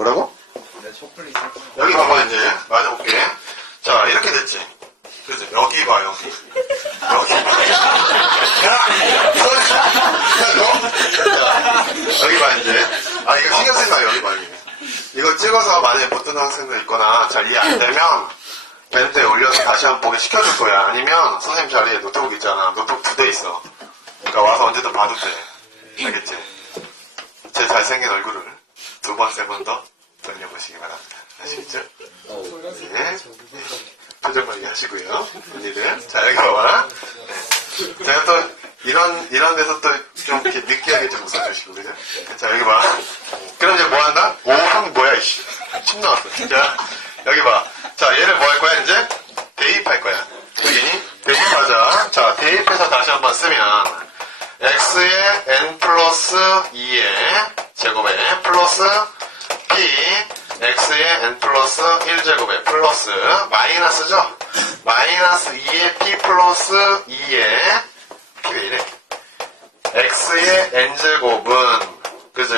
뭐라고? 내 초콜릿 여기 봐봐 이제. 맞아볼게. 자 이렇게 됐지. 그지 여기 봐 여기. 여기. 야, 여기 봐 이제. 아 이거 신경 쓰지 마 여기 봐 여기. 이거 찍어서 만약에 못 듣는 학생들 있거나 잘 이해 안 되면 밴드에 올려서 다시 한번 보게 시켜줄 거야. 아니면 선생님 자리에 노트북 있잖아. 노트북 두 대 있어. 그러니까 와서 언제든 봐도 돼. 알겠지? 제 잘생긴 얼굴을 두 번, 세 번 더 돌려보시기 바랍니다 아시겠죠? 네. 표정 관리 하시고요. 언니들. 자, 여기 봐봐. 네. 제가 또, 이런, 이런 데서 또 좀 이렇게 느끼하게 좀 웃어주시고, 그죠? 자, 여기 봐. 그럼 이제 뭐 한다? 오, 형 뭐야, 이씨. 침 나왔어. 자, 여기 봐. 자, 얘를 뭐 할 거야, 이제? 대입할 거야. 여기니? 대입하자. 자, 대입해서 다시 한번 쓰면, x의 n 플러스 2의 제곱에 플러스 p x의 n 플러스 1 제곱에 플러스 마이너스죠? 마이너스 2의 p 플러스 2의 p가 이래 x의 n제곱은 그지?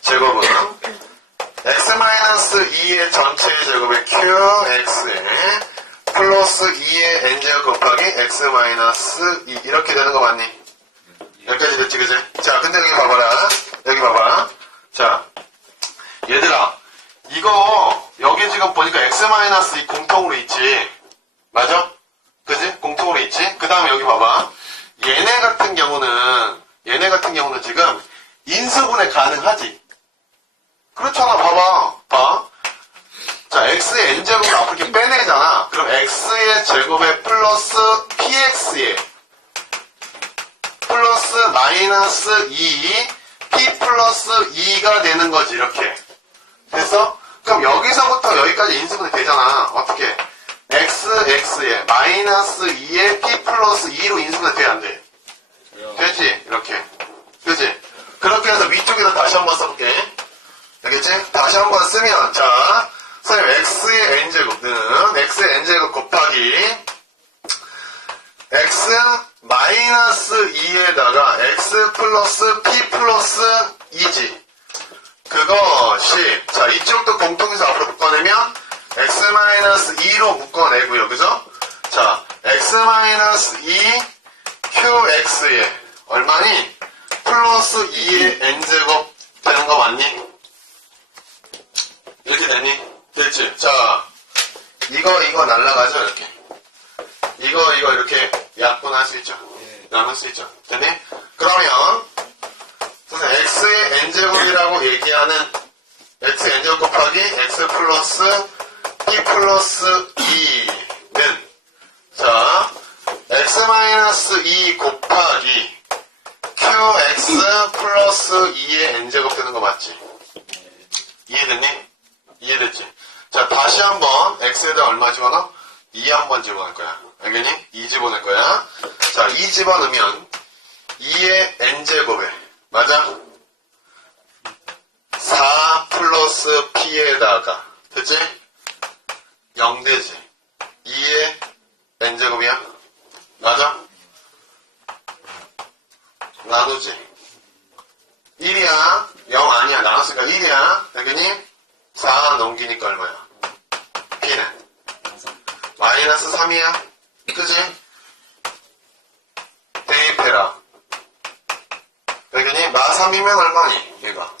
제곱은 x 마이너스 2의 전체 제곱의 qx에 플러스 2의 n제곱 곱하기 x 마이너스 2 이렇게 되는 거 맞니? 여기까지 됐지 그지? 자 근데 여기 봐봐라 여기 봐봐 자 얘들아 이거 여기 지금 보니까 x-2 공통으로 있지 맞아? 그지? 공통으로 있지? 그 다음에 여기 봐봐 얘네 같은 경우는 얘네 같은 경우는 지금 인수분해 가능하지 그렇잖아 봐봐 봐 자, x의 n제곱을 앞으로 빼내잖아. 그럼 x의 제곱에 플러스 px에 플러스 마이너스 2 p 플러스 2가 되는 거지 이렇게 됐어? 그럼 여기서부터 여기까지 인수분해 되잖아. 어떻게? x, x에 마이너스 2에 p 플러스 2로 인수분해 돼야 안 돼? 되지? 이렇게. 그지? 그렇게 해서 위쪽에다 다시 한번 써볼게. 알겠지? 다시 한번 쓰면, 자, 선생님, x의 n제곱은 x의 n제곱 곱하기 x 마이너스 2에다가 x 플러스 p 플러스 2지. 그것이, 자, 이쪽도 공통에서 앞으로 묶어내면 x 마이너스 2로 묶어내고요. 그죠? 자, x 마이너스 2 qx에 얼마니? 플러스 2의 n제곱 되는 거 맞니? 이렇게 되니? 됐지? 자, 이거, 이거 날라가죠, 이렇게. 이거, 이거 이렇게 약분할 수 있죠? 나눌 수 있죠? 되니? 그러면, 선생님, x의 n제곱이라고 얘기하는 x n제곱 곱하기 x 플러스 p 플러스 2는, 자, x 마이너스 2 곱하기 qx 플러스 2의 n제곱 되는 거 맞지? 이해됐니? 이해됐지? 자, 다시 한번 x에다 얼마 집어넣어? 2 한번 집어넣을 거야. 알겠니? 2 집어넣을 거야. 자, 2 집어넣으면 2의 n제곱에 맞아? 4 플러스 p에다가 됐지? 0 되지? 2의 n제곱이야? 맞아? 나누지? 1이야. 0 아니야. 나눴으니까 1이야. 알겠니? 4 넘기니까 얼마야? P는? 마이너스 3이야? 그지? 대입해라. 알겠니? 마 3이면 얼마니? 얘가.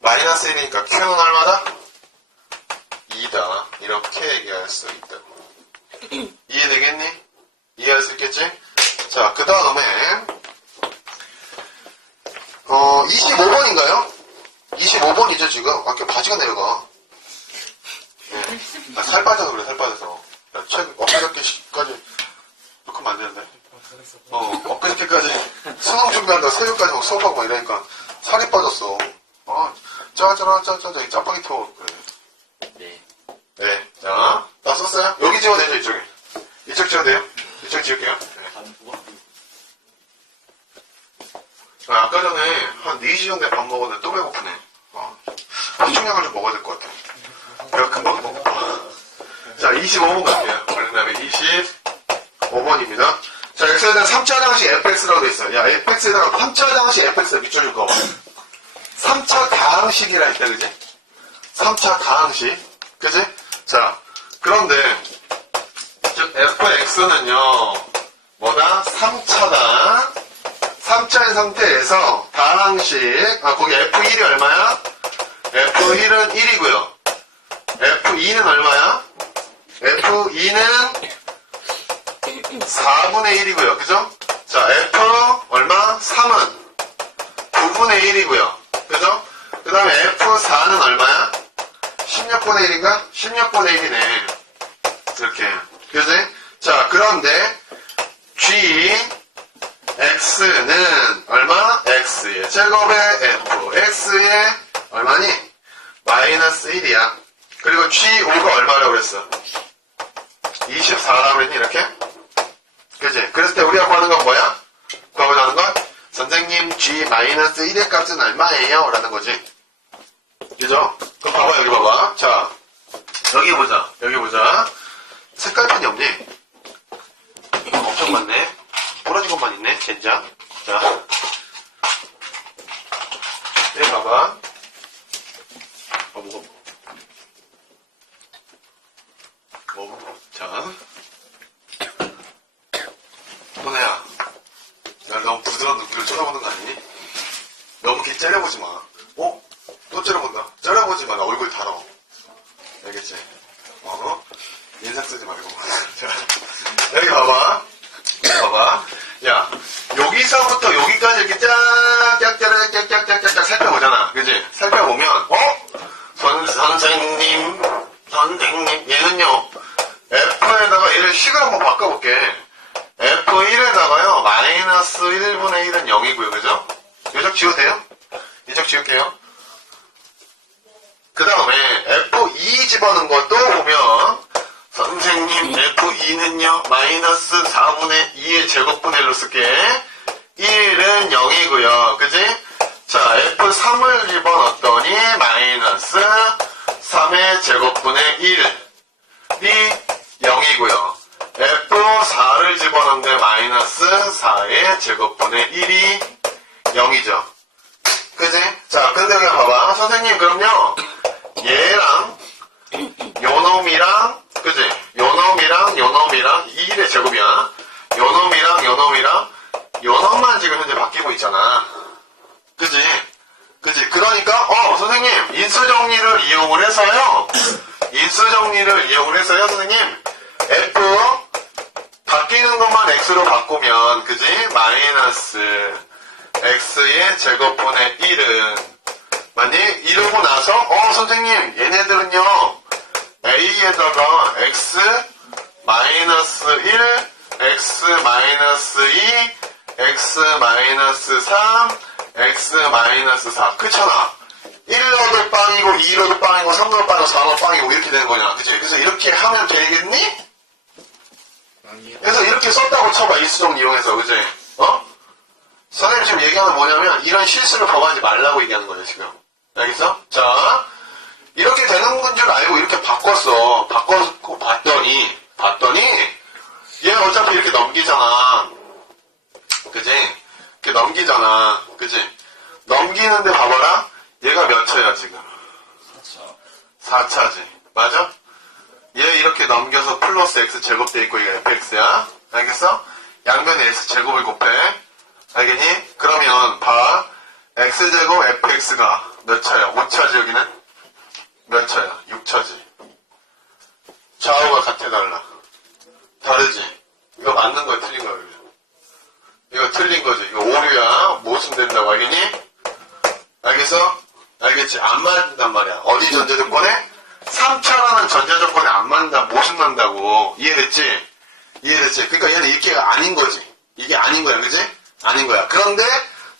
마이너스 1이니까 Q는 얼마다? 2다. 이렇게 얘기할 수 있다고. 이해되겠니? 이해할 수 있겠지? 자, 그 다음에 어, 25번인가요? 25번이죠, 지금. 아까 바지가 내려가. 예. 나 살 빠져서 그래, 살 빠져서. 나 책, 엊그저께까지, 안 되는데. 어, 엊그저께까지 수능 준비한다, 새벽까지 막 수업하고 막 이러니까 살이 빠졌어. 아, 짜짜짜, 이 짜파게티 먹을 거예요. 네. 네. 자, 다 썼어요? 여기 지워도 되죠, 이쪽에? 이쪽 지워도 돼요? 이쪽 지울게요. 네. 아, 아까 전에 한 4시 정도에 밥 먹었는데 또 배고프네. 어. 충량을 좀 먹어야 될 것 같아. 배가 금방 먹어. 자, 25번 갈게요. 그 다음에 25번입니다. 자, x에다가 3차 당시 fx라고 돼 있어요. 야, fx에다가 3차 당시 fx 밑줄 거. 3차 다항식이라 했다, 그지? 3차 다항식. 그지? 자, 그런데, 즉, fx는요, 뭐다? 3차다. 3차의 상태에서 다항식, 아, 거기 f1이 얼마야? f1은 1이고요. f2는 얼마야? f2는 4분의 1이고요. 그죠? 자, f 얼마? 3은 9분의 1이고요. 그죠? 그 다음에 f4는 얼마야? 16분의 1인가? 16분의 1이네. 이렇게. 그지? 자, 그런데 g x는 얼마? x의 제곱의 f x의 얼마니? 마이너스 1이야. 그리고 g5가 얼마라고 그랬어? 24라고 그랬니 이렇게? 그지? 그랬을 때 우리가 구하는 건 뭐야? 구하고자 하는 건 선생님 g-1의 값은 얼마예요? 라는 거지. 그죠? 그럼 봐봐 여기 봐봐. 자 여기 보자. 여기 보자. 색깔펜이 없니? 엄청 많네. 부러진 것만 있네. 젠장. 자 여기 봐봐. 어 뭐가 뭐? 자 너네야, 날 너무 부드러운 눈길을 쳐다보는 거 아니니? 너무 이렇게 째려보지 마. 어? 또 째려본다. 째려보지 마. 나 얼굴 달아. 알겠지? 어? 인상 쓰지 말고. 자, 여기 봐봐. 봐봐. 야, 여기서부터 여기까지 이렇게 짝짝짝짝짝짝짝 살펴보잖아. 그지? 살펴보면, 어? 선, 선생님, 선생님. 얘는요, F에다가 얘를 식을 한번 바꿔볼게. F1에다가요, 마이너스 1분의 1은 0이고요, 그죠? 지워도 돼요? 이적 지울게요. 그 다음에 F2 집어넣은 것도 보면, 선생님, F2는요, 마이너스 4분의 2의 제곱분의 1로 쓸게. 1은 0이고요, 그지? 자, F3을 집어넣었더니, 마이너스 3의 제곱분의 1이 0이고요. F4를 집어넣는데 마이너스 4의 제곱분의 1이 0이죠. 그지? 자, 근데 여기 봐봐. 선생님, 그럼요. 얘랑, 요 놈이랑, 1의 제곱이야. 요놈이랑 요놈이랑 요놈만 지금 현재 바뀌고 있잖아. 그지? 그지? 그러니까 어 선생님 인수정리를 이용을 해서요. 인수정리를 이용을 해서요 선생님 f 바뀌는 것만 x로 바꾸면 그지? 마이너스 x의 제곱분의 1은 만약 이러고 나서 어 선생님 얘네들은요 a에다가 x 마이너스 1, X 마이너스 2, X 마이너스 3, X 마이너스 4. 그렇잖아. 1로도 빵이고, 2로도 빵이고, 3로도 빵이고, 4로도 빵이고, 이렇게 되는 거잖아. 그치? 그래서 이렇게 하면 되겠니? 그래서 이렇게 썼다고 쳐봐, 일수정 이용해서, 그지? 어? 선생님 지금 얘기하는 건 뭐냐면, 이런 실수를 범하지 말라고 얘기하는 거예요, 지금. 알겠어? 자, 이렇게 되는 건 줄 알고 이렇게 바꿨어. 바꿔고 봤더니, 봤더니, 얘가 어차피 이렇게 넘기잖아. 그지? 이렇게 넘기잖아. 그지? 넘기는데 봐봐라. 얘가 몇 초야, 지금? 4차. 4차지. 맞아? 얘 이렇게 넘겨서 플러스 x 제곱 돼 있고 이게 fx야. 알겠어? 양변에 x 제곱을 곱해. 알겠니? 그러면 봐. x 제곱 fx가 몇 차야? 5차지 여기는? 몇 차야? 6차지. 좌우가 같아 달라. 다르지? 이거 맞는 거야 틀린 거야? 이거 틀린 거지. 이거 오류야. 모순 된다고 알겠니? 알겠어? 알겠지? 안 맞는단 말이야. 어디 전제조건에? 3차라는 전제조건에 안 맞는다, 모순 난다고. 이해됐지? 이해됐지? 그러니까 얘는 이게 아닌 거지. 이게 아닌 거야, 그지? 아닌 거야. 그런데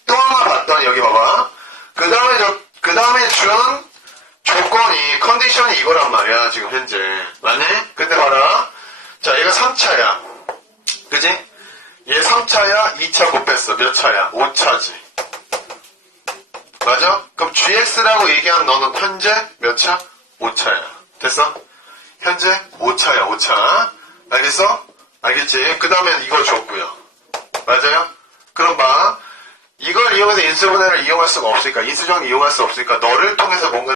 또 하나 봤더니 여기 봐봐. 그 다음에 저, 그 다음에 준 조건이, 컨디션이 이거란 말이야, 지금 현재. 맞네? 근데 봐라. 자, 얘가 3차야. 그지? 얘 3차야, 2차 곱했어. 몇 차야? 5차지. 맞아? 그럼 GX라고 얘기한 너는 현재 몇 차? 5차야. 됐어? 현재 5차야, 5차. 알겠어? 알겠지? 그 다음에 이걸 줬고요. 맞아요? 그럼 봐. 이걸 이용해서 인수분해를 이용할 수가 없으니까, 인수정리 이용할 수 없으니까, 너를 통해서 뭔가